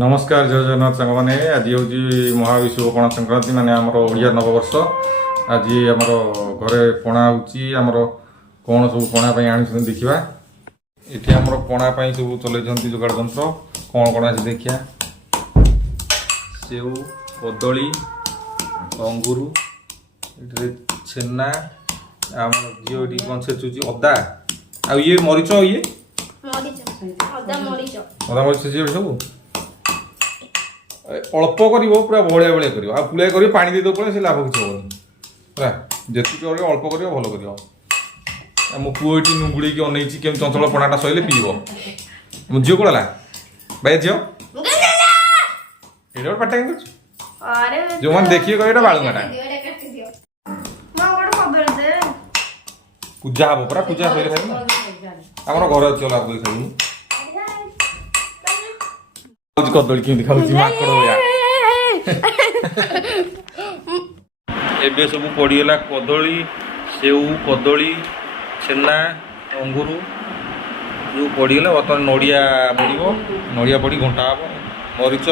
नमस्कार जय जगन्नाथ सांग मैंने आज हूँ महाविश्व पणा संक्रांति माने आमर ओडिया नववर्ष आज आमर घरे पणा होमर कौन सब पणा आनी देखा ये आमर पणा सब चल जोगाड़ जंत्र कौन कौन आज देखिया सेव कदली अंगूर छेना आम झील कौन सेचुची अदा आ ये मरीच ये अदा मरीच सब अल्प कर पूरा बड़िया बड़िया कर पुलिया कर पानी दे दो से लाभ किसी हेनी जी अल्प कर भल कर मो पुओ ये नुगुड़ी अन केम चंचल पणाटा सैले पीब मो झील कौन है भाई झील ये पाटा जो मैंने देखिए कह बालुंगाटा पूजा हम पूरा पूजा सैले खाई आम घर अच्छे लाभ कर खाई कदली केमती खाऊँ माकड़ एबे सब पड़गला कदली सेव कदली छेना अंगूर जो पड़गला बर्तमान नड़िया पड़ो नड़िया पड़ी घंटा हम मरीच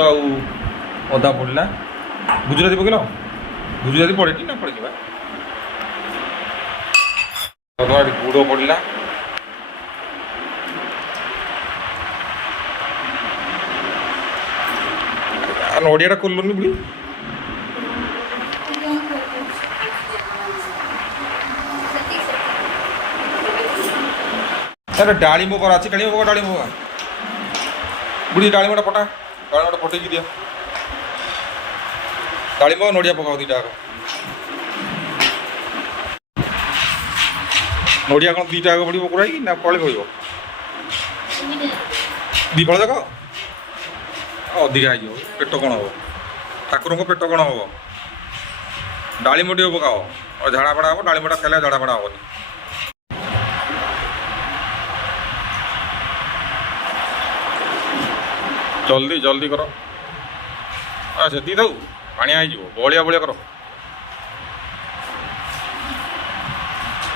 आदा पड़ा गुजराती पकड़ गुजराती पड़े ना पड़े गुड़ पड़ा नड़िया खोलुनि बुढ़ी अरे डालिम पर अच्छी डालिम बुढ़ी डालिम पटा डालिम पटे दिया डालिम नड़िया पकाओ दीटा नड़िया कौन दीटा पड़ी पकड़ा ना पड़े पड़ो दी फल जाक अधिका हो पेट कौन हम ठाकुर को पेट कौन हम डालिम टे पकाओ और झाड़ा पड़ा हम डालिम खाला झाड़ा पड़ा हेनी जल्दी जल्दी कर से दी दऊ पानिया बलिया बलिया कर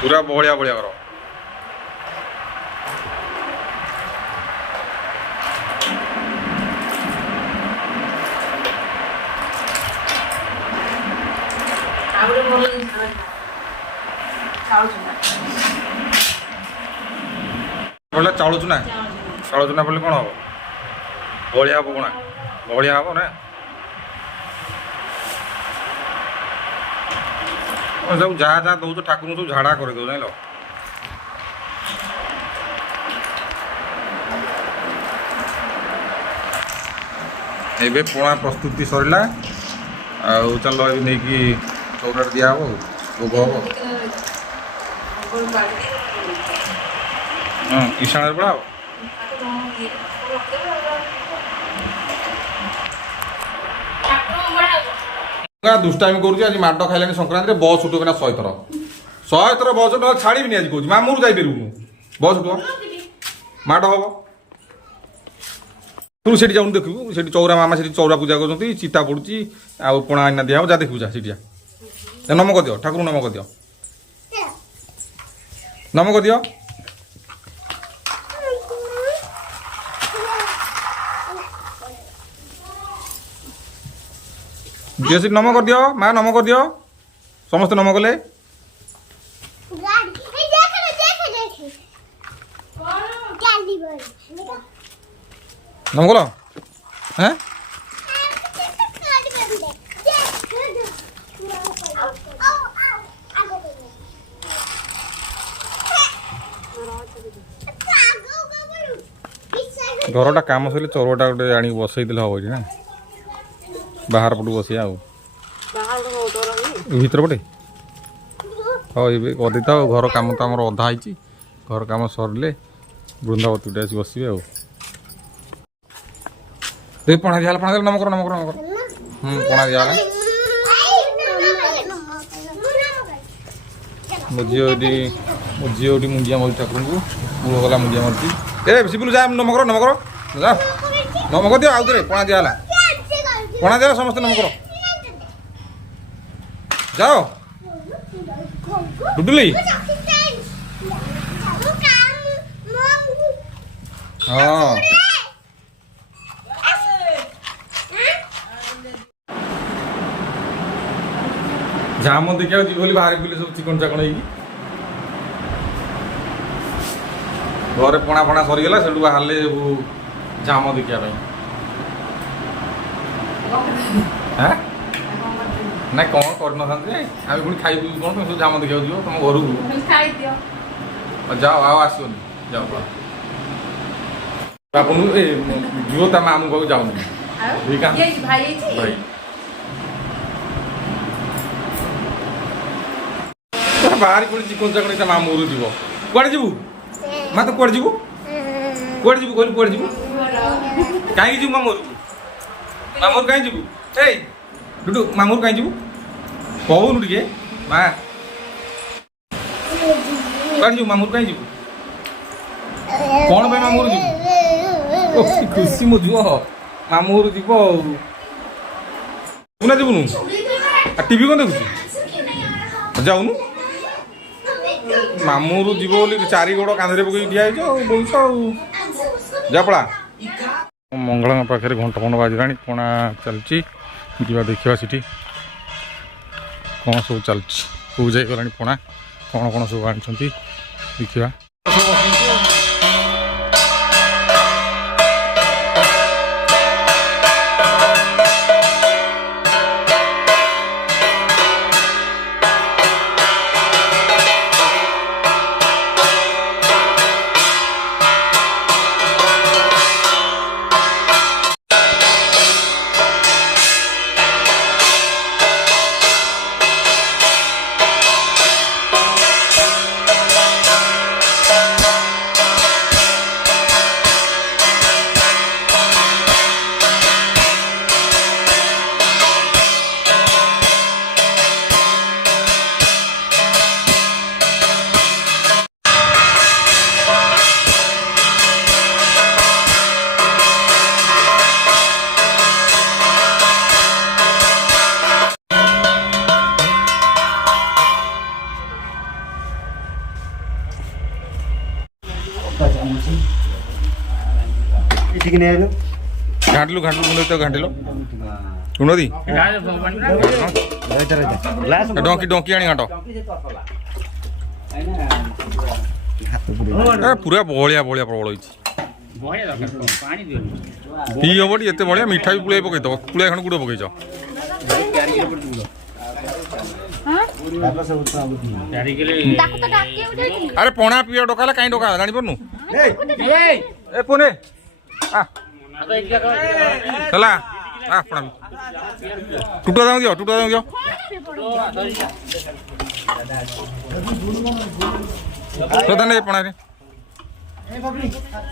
पूरा बलिया बलिया कर चाउल चुना पड़े कौन हम बलिया हम कौन बलिया हम ना सब जहाँ जहाँ दौ ठाकुर सब झाड़ा कर दो जान एबे पणा प्रस्तुति सरला आ चल नहीं कि चौरा दिया हम भोग हम ईशान पड़ा दुष्टामी करुँच आज माड खाइलानी संक्रांति बस उठो ना 100 थर बस उठ छाड़ी आज कौन मामूर जापर बस उठ माड हम तू से जाऊन देखू से चौरा मामा से चौरा पूजा कर चिता पड़ुची आ पणा आना दिया जा देखू जा से नमक दियो ठाकुर नमक दियो नमक दियो दियो नमक दियो माँ नमक दियो समस्त नमक ले नमक लो हैं घरटा कम सर चौरटा गोटे आनी बसई हम ये ना बाहर पटू बस भर पटे हाँ ये कदी तो घर कम तो आम अधा है घर कम सरले बृंदावती आस बस पणा दिया पणा दिया नमक नमक नमक पणा दिया मो झी मुंजिया मरी ठाकुर को मूल गला मुंजिया मरती ए शिवलू जा नमक नमक जा नमक दियो आउ थे पणा दिया पणा दिया समस्त नमक जाओ डुडुली हाँ झाम देखा जी बोली बाहर बुले सब चिकन चाकन घर पणा फणा सरीगला से बाहर झाम देखा हाँ ना कौन करना आम पुणी खाई कौन तुम सब झाम देखा तुम घर को जाओ आओ आसोनी जाओ आपन जुओ ता मामू को जाऊँ भाई बाहर कोई चिकन चाकन ता मामू रू जीव कुआड़े जीवु माँ तो कुआड़े जीवु कहलु कुआड़े जीवु कहीं जीवु मामू कहीं जीवु ए डुडू मामू कहीं जीवु कहूनु टे माँ कुआड़े जीवु मामू कहीं जीवु कौन पे मामू जीवु खुशी मो झुओ मामू जीव ना जीवनु टीवी कौन देखु जाऊनु मामू जीव बोली चारि गोड़ कांधे पकई ठिया बोलछ जा पड़ा मंगला पाखे घंटा फंड बाजला पणा चलती जा देखा सीटी कौन सब चलती कौ जाइगला पणा कौन कौन सब आनी देखा घाटलु घाटलु तो घाटिल उन्नति डोंकी डोंकी आनी घाट पूरा बलिया बलिया प्रबल पी हम टी एत बढ़िया मिठा भी पुलिया पकई दब पुलिया खंड गुड़ पकईच अरे पणा पिया डकाला कहीं डका जानी पारनु ए पुने चला पणा टूटा दाऊ दियो तो ताने पणा रे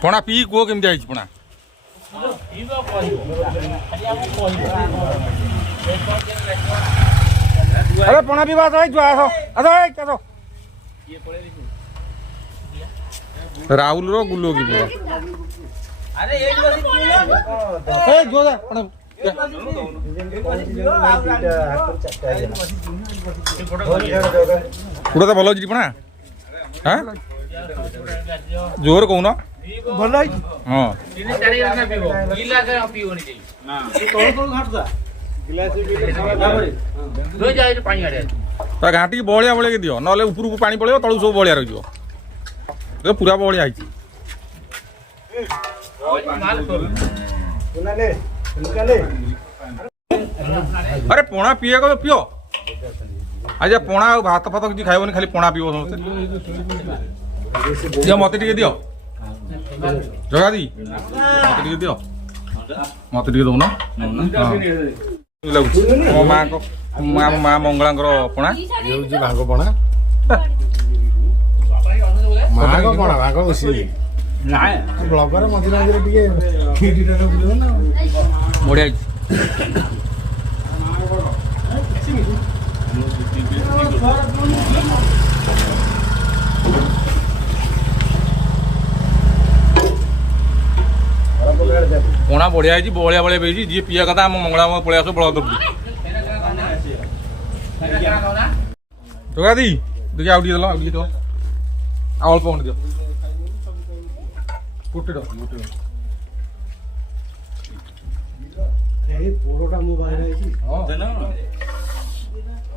पणा पी को केमती आइछ पणा अरे पणा पीवा आसो आसो आसो आसो राहुल रो गुल्लो की पूरा अरे एक बसी ए जो जा पणा कुड़ा तो भलो जी पणा हां जोर कहू ना भलो है हां तीन चार ग्लास पीबो गिलास पीबोनी चाहिए हां तोड़ तोड़ घाटदा गिलास दो जाय पानी आड़े ता घाटी बळिया बळे के दियो नले ऊपर को पानी पळेयो तळु सब बळिया रहियो तो पूरा बळिया आइची अरे पोणा पिए को पियो आज पोणा भात फात किसी खाइबनी खाली पोणा पीब समस्ते मत टे दियो जगा दी मत टे दियो मत टे दौन मो माँ को माँ मंगला पोणा भाग पोणा माँ को पोणा भाग बस ब्लगर मझे मझे बढ़िया पोणा बढ़िया है बलिया बलिया बेची जी पिया कथा आम मंगला पलि आस बल तो दी देखिए आउ दल अल्प खंड दियो गोटे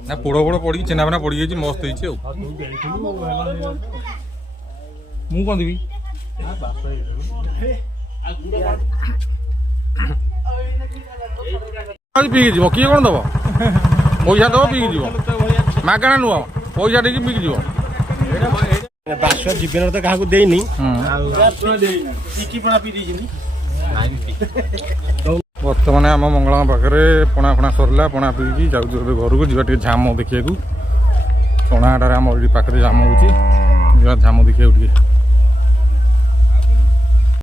ନା ପୋଡ଼ ପୋଡ଼ ପଡ଼ିକି ଛେନାଫେନା ପଡ଼ିଯାଇଛି ମସ୍ତ ହେଇଛି ଆଉ। ମୁଁ କ'ଣ ଦେବି ପିଇକି ଯିବ କିଏ କ'ଣ ଦେବ ପଇସା ଦେବ ପିଇକି ଯିବ ମାଗଣା ନୁହଁ ପଇସା ଦେଇକି ପିଇକି ଯିବ। ଜୀବନରେ ତ କାହାକୁ ଦେଇନି। ବର୍ତ୍ତମାନ ଆମ ମଙ୍ଗଳାଙ୍କ ପାଖରେ ପଣା ଫଣା ସରିଲା ପଣା ପିଇକି ଯାଉଛୁ ଏବେ ଘରକୁ ଯିବା ଟିକେ ଝାମ ଦେଖିବାକୁ। ଚଣାହାଟରେ ଆମର ଏଠି ପାଖରେ ଝାମ ହେଉଛି ଯିବା ଝାମ ଦେଖିବାକୁ ଟିକେ।